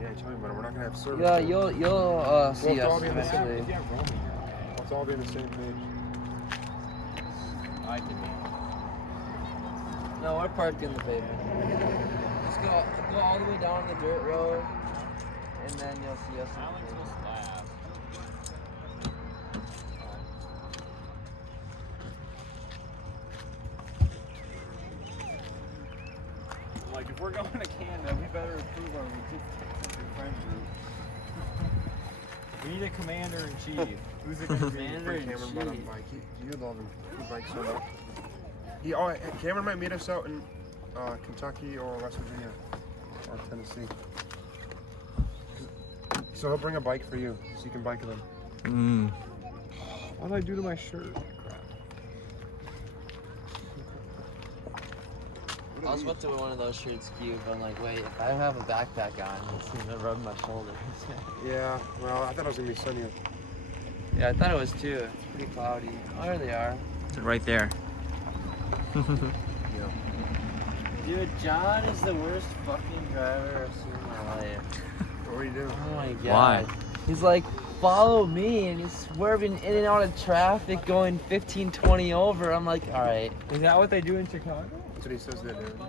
Yeah, tell me about it. We're not gonna have service. Yeah, there. you'll see We'll us all be on the same eventually. page. Yeah, roll me here. Let's all be on the same page. I can be. No, we're parked in the pavement. Just go all the way down the dirt road, and then you'll see us. Alex will slap. Like, if we're going to Canada, we better improve our logistics and friend group. We need a commander-in-chief. Who's it going to be? Cameron bought a bike. You love him. He bikes so much. Cameron might meet us out in Kentucky or West Virginia or Tennessee. So he'll bring a bike for you, so you can bike with him. What did I do to my shirt? Crap. I was about to wear one of those shirts, Cube, but I'm like, wait, if I have a backpack on, it's gonna rub my shoulders. Yeah, well, I thought it was gonna be sunny. Yeah, I thought it was too. It's pretty cloudy. Oh, there they are. Right there. Yeah. Dude, John is the worst fucking driver I've seen in my life. What do you do? Oh my god. Why? He's like, follow me, and he's swerving in and out of traffic going 15, 20 over. I'm like, alright. Is that what they do in Chicago? That's what he says they do.